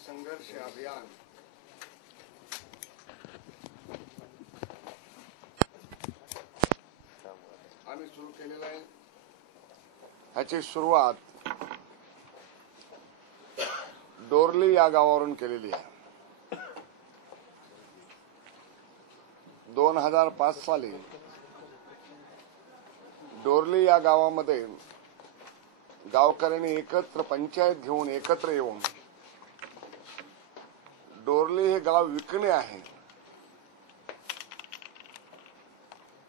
संघर्ष अभियान आम्ही सुरू केलेलं आहे। ह्याची सुरुवात डोरली या गावावरून केलेली आहे। 2005 साली डोरली या गावामध्ये गावकऱ्यांनी एकत्र पंचायत घेऊन एकत्र येऊन डोरली हे गाव विकणे आहे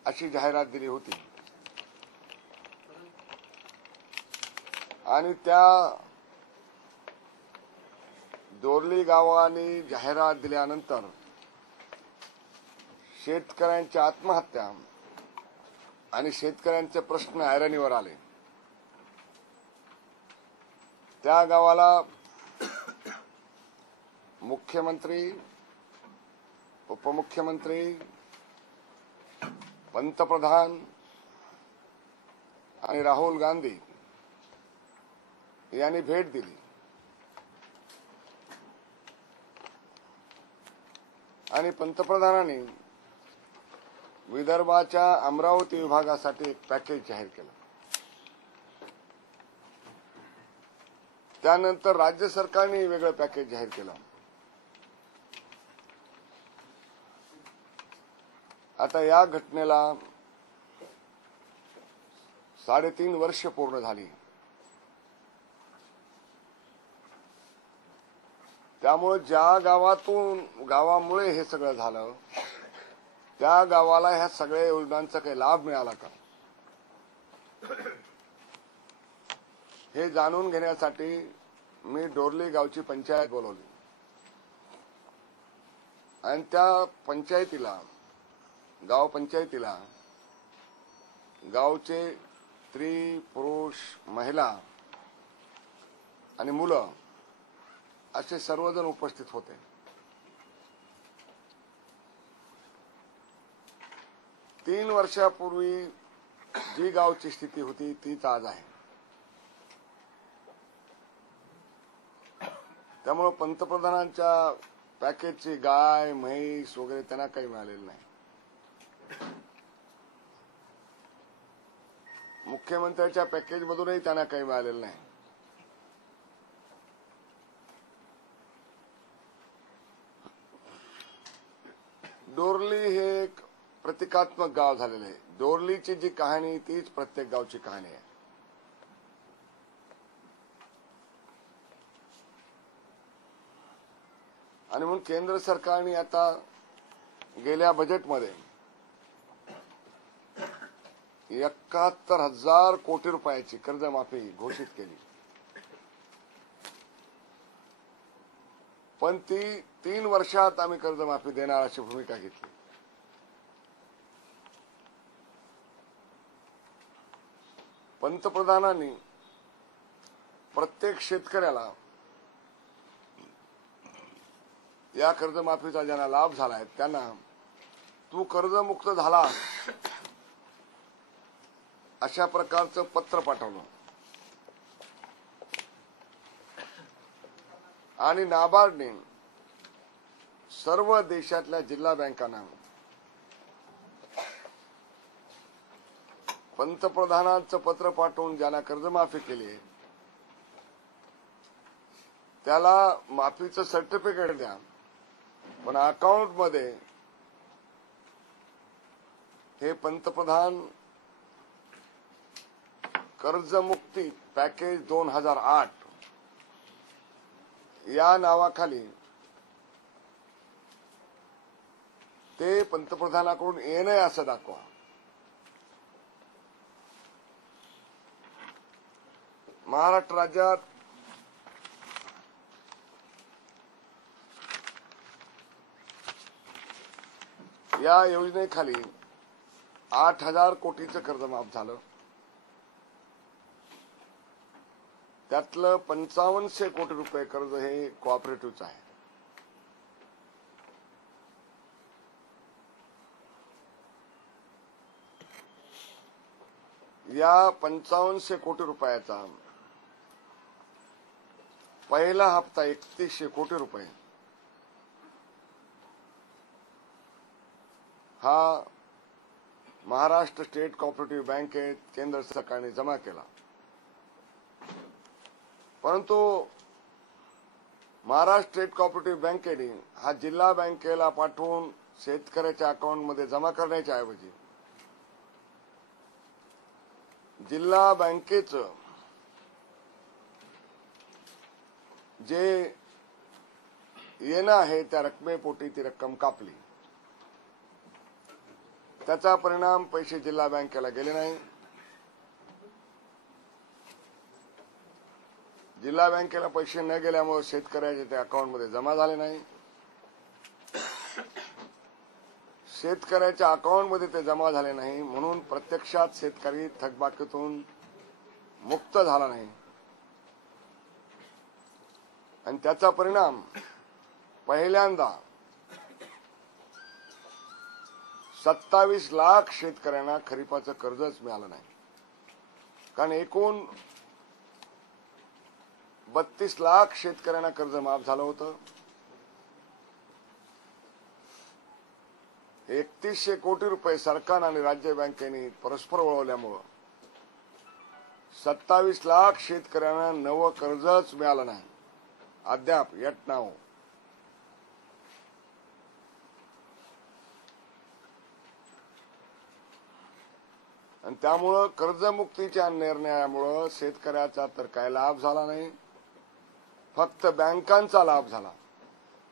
अशी जाहिरात दिली होती आणि त्या डोरली गावाने जाहिरात दिल्यानंतर शेतकऱ्यांच्या आत्महत्या आणि शेतकऱ्यांचे प्रश्न ऐरणीवर आले। त्या गावाला मुख्यमंत्री, उपमुख्यमंत्री, पंतप्रधान आणि राहुल गांधी यांनी भेट दिली आणि पंतप्रधानांनी विदर्भाच्या अमरावती विभागासाठी एक पॅकेज जाहीर केलं। त्यानंतर राज्य सरकारने वेगळं पॅकेज जाहीर केलं। आता या घटनेला 3.5 वर्ष पूर्ण झाली। त्यामुळे ज्या गावामुळे हे सगळं झालं त्या गावाला ह्या सगळ्या योजनांचा काही लाभ मिळाला का हे जाणून घेण्यासाठी मी डोरली गावची पंचायत बोलवली आणि त्या पंचायतीला गाव पंचायतीला गावचे स्त्री, पुरुष, महिला आणि मुलं असे सर्वजण उपस्थित होते। तीन वर्षापूर्वी जी गावची स्थिती होती तीच आज आहे। त्यामुळे पंतप्रधानांच्या पॅकेजची गाय, म्हैस वगैरे त्यांना काही मिळालेलं नाही। मुख्यमंत्र्यांच्या पॅकेजमधूनही त्यांना काही मिळालेलं नाही। डोरली हे एक प्रतिकात्मक गाव झालेलं आहे। डोरलीची जी कहाणी तीच प्रत्येक गावची कहाणी आहे। आणि म्हणून केंद्र सरकारने आता गेल्या बजेटमध्ये 71,000 कोटी रुपयाची कर्जमाफी घोषित केली, पण ती 3 वर्षात आम्ही कर्जमाफी देणार अशी भूमिका घेतली। पंतप्रधानांनी प्रत्येक शेतकऱ्याला या कर्जमाफीचा ज्यांना लाभ झालाय त्यांना तू कर्जमुक्त झाला अशा प्रकारचं पत्र पाठवलं आणि नाबार्डने सर्व देशातल्या जिल्हा बँकांना पंतप्रधानांचं पत्र पाठवून ज्यांना कर्जमाफी केली त्याला माफीचं सर्टिफिकेट द्या, पण अकाउंटमध्ये हे पंतप्रधान कर्जमुक्ती पॅकेज 2008 या नावाखाली ते पंतप्रधानाकडून येणं असं दाखवा। महाराष्ट्र राज्यात या योजनेखाली 8,000 कोटीचं कर्ज माफ झालं। त्यातलं 5500 कोटी रुपये कर्ज हे कोऑपरेटिव्हचं आहे। या 5500 कोटी रुपयाचा पहिला हप्ता 3100 कोटी रुपये हा महाराष्ट्र स्टेट कोऑपरेटिव्ह बँकेत केंद्र सरकारने जमा केला. परंतु महाराष्ट्र स्टेट कोऑपरेटिव्ह बँकेने हा जिल्हा बँकेला पाठवून शेतकऱ्याच्या अकाउंटमध्ये जमा करण्याच्या ऐवजी जिल्हा बँकेचं जे येणं आहे त्या रकमेपोटी ती रक्कम कापली. त्याचा परिणाम पैसे जिल्हा बँकेला गेले नाही. जिल्हा बँकेला पैसे न गेल्यामुळे शेतकऱ्याचे त्या अकाउंटमध्ये जमा झाले नाही. शेतकऱ्याच्या अकाउंटमध्ये ते जमा झाले नाही म्हणून प्रत्यक्षात शेतकरी थकबाकीतून मुक्त झाला नाही आणि त्याचा परिणाम पहिल्यांदा 27 लाख शेतकऱ्यांना खरीपाचं कर्जच मिळालं नाही. कारण एकूण 32 लाख शेतकऱ्यांना कर्ज माफ झालं होतं. 3100 कोटी रुपये सरकार आणि राज्य बँकेने परस्पर वळवल्यामुळं 27 लाख शेतकऱ्यांना नवं कर्जच मिळालं नाही अद्याप येत नाव. आणि त्यामुळं कर्जमुक्तीच्या निर्णयामुळं शेतकऱ्याचा तर काय लाभ झाला नाही, फक्त बँकांचा लाभ झाला.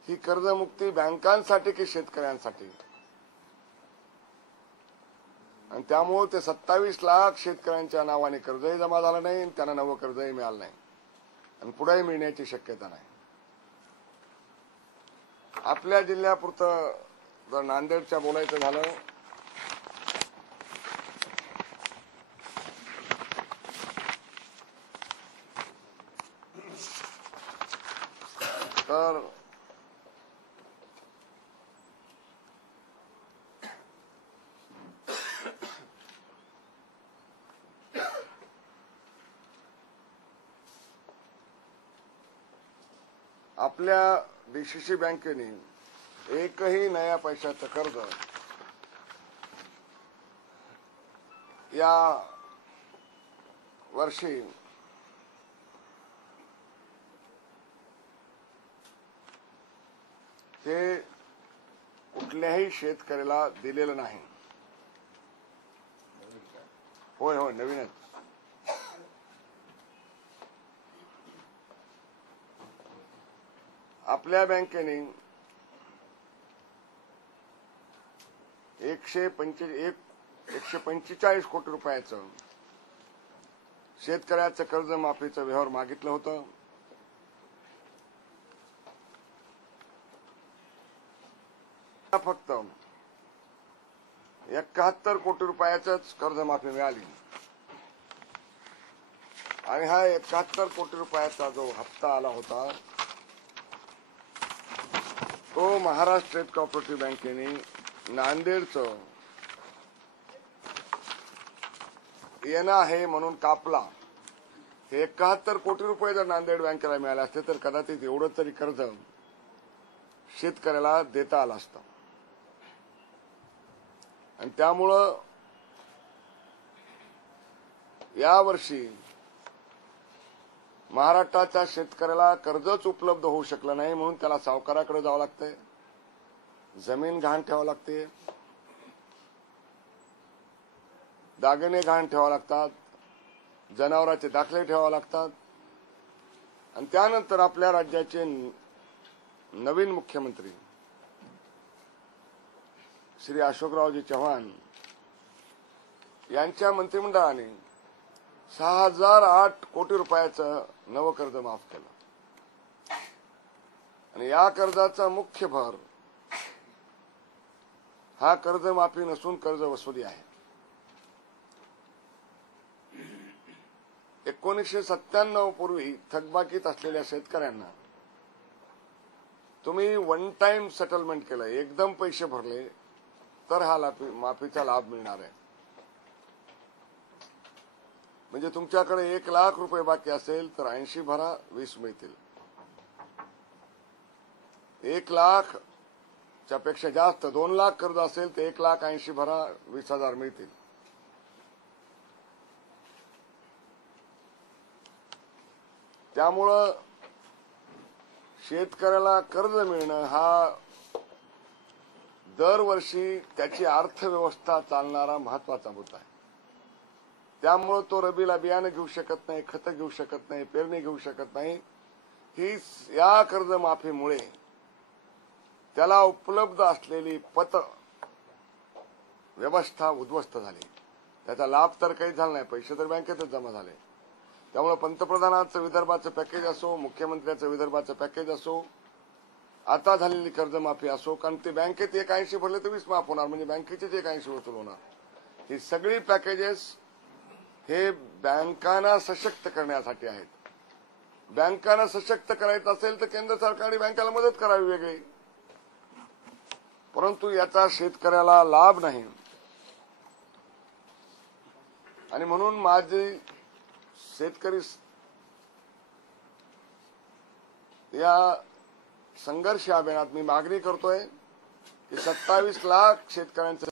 ही कर्जमुक्ती बँकांसाठी की शेतकऱ्यांसाठी? आणि त्यामुळे ते 27 लाख शेतकऱ्यांच्या नावाने कर्जही जमा झालं नाही आणि त्यांना नवं कर्जही मिळालं नाही आणि पुढेही मिळण्याची शक्यता नाही. आपल्या जिल्ह्यापुरतं जर नांदेडच्या बोलायचं झालं तर आपल्या डीसीसी बँकेने एकही नया पैशाचं कर्ज या वर्षी हे कुठल्याही शेतकऱ्याला दिलेलं नाही. होय होय नवीनच. आपल्या बँकेने 145 कोटी रुपयाचं शेतकऱ्याचं कर्जमाफीचं व्यवहार मागितलं होतं. फक्त 71 कोटी रुपयाचंच कर्जमाफी मिळाली आणि हा 71 कोटी रुपयाचा जो हप्ता आला होता तो महाराष्ट्र स्टेट कोऑपरेटिव्ह बँकेने नांदेडचं येणं आहे म्हणून कापला. हे 71 कोटी रुपये जर नांदेड बँकेला मिळाले असते तर कदाचित एवढं तरी कर्ज शेतकऱ्याला देता आलं असतं. आणि त्यामुळं यावर्षी महाराष्ट्राच्या शेतकऱ्याला कर्जच उपलब्ध होऊ शकलं नाही म्हणून त्याला सावकाराकडे जावं लागतंय, जमीन गहाण ठेवावं लागते, दागिने गहाण ठेवावं लागतात, जनावरांचे दाखले ठेवावे लागतात. आणि त्यानंतर आपल्या राज्याचे नवीन मुख्यमंत्री श्री अशोकरावजी चव्हाण यांच्या मंत्रिमंडळाने 6008 कोटी रुपयाचं नवं कर्ज माफ केलं आणि या कर्जाचा मुख्य भर हा कर्जमाफी नसून कर्ज वसुली आहे. 1997 पूर्वी थकबाकीत असलेल्या शेतकऱ्यांना तुम्ही वन टाइम सेटलमेंट केलं, एकदम पैसे भरले तर हा माफीचा लाभ मिळणार आहे. म्हणजे तुमच्याकडे 1 लाख रुपये बाकी असेल तर 80 भरा 20 मिळतील. 1 लाखच्या पेक्षा जास्त 2 लाख कर्ज असेल तर 1,80,000 भरा, 20,000 मिळतील. त्यामुळं शेतकऱ्याला कर्ज मिळणं हा दरवर्षी त्याची अर्थव्यवस्था चालणारा महत्वाचा मुद्दा आहे. त्यामुळे तो रबीला बियाणं घेऊ शकत नाही, खतं घेऊ शकत नाही, पेरणी घेऊ शकत नाही. ही या कर्जमाफीमुळे त्याला उपलब्ध असलेली पत व्यवस्था उद्ध्वस्त झाली. त्याचा लाभ तर काही झाला नाही, पैसे तर बँकेतच जमा झाले. त्यामुळे पंतप्रधानांचं विदर्भाचं पॅकेज असो, मुख्यमंत्र्यांचं विदर्भाचं पॅकेज असो, आता झालेली कर्जमाफी असो, कारण ते बँकेत 1,80 भरले तर 20 माफ होणार, म्हणजे बँकेचेच 1,80 वसूल होणार. ही सगळी पॅकेजेस हे बँकांना सशक्त करण्यासाठी आहेत. बँकांना सशक्त करायचं असेल तर केंद्र सरकारने बँकेला मदत करावी वेगळी, परंतु याचा शेतकऱ्याला लाभ नाही. आणि म्हणून माझी शेतकरी या संघर्ष अभियानात मी मागणी करतोय की 27 लाख शेतकऱ्यांचं